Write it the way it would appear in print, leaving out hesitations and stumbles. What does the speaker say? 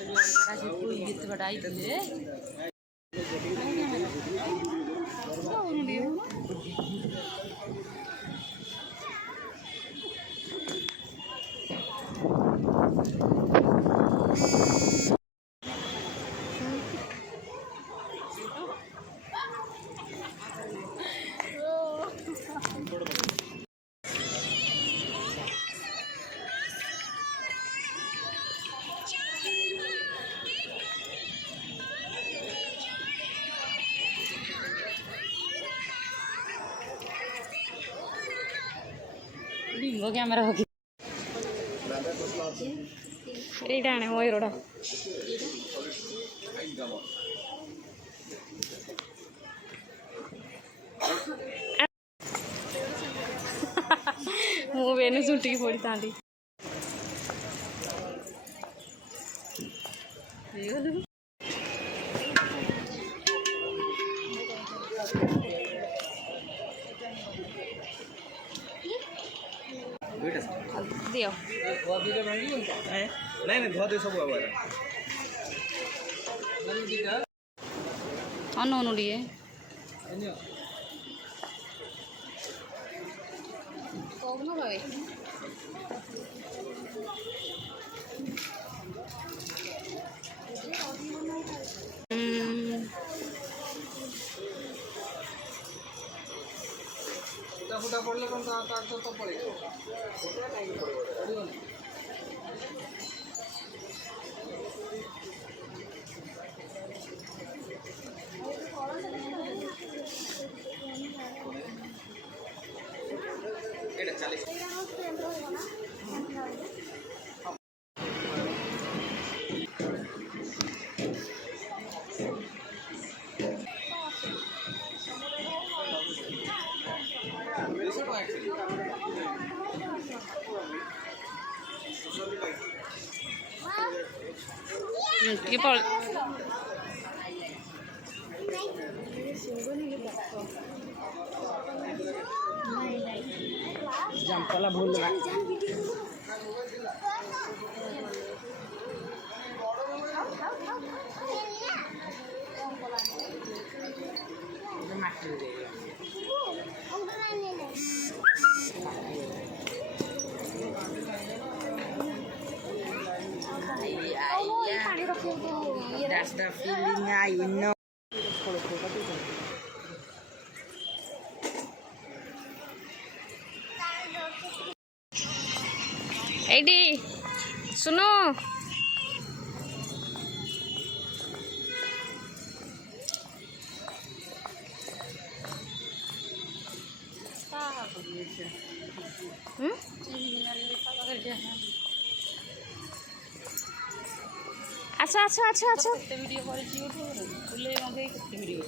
गीत बड़ाई Bingo camera होगी ईटाने मोयरोड़ा मुवेनु सुंटी पड़ी तांडी दियो नहीं धुआ दे सब अनु लिए फुटा पड़े कौन तो पड़ेगा ये पड़ जंपला भूल That's the feeling I know. एडी सुनो अच्छा अच्छा अच्छा अच्छा वीडियो वीडियो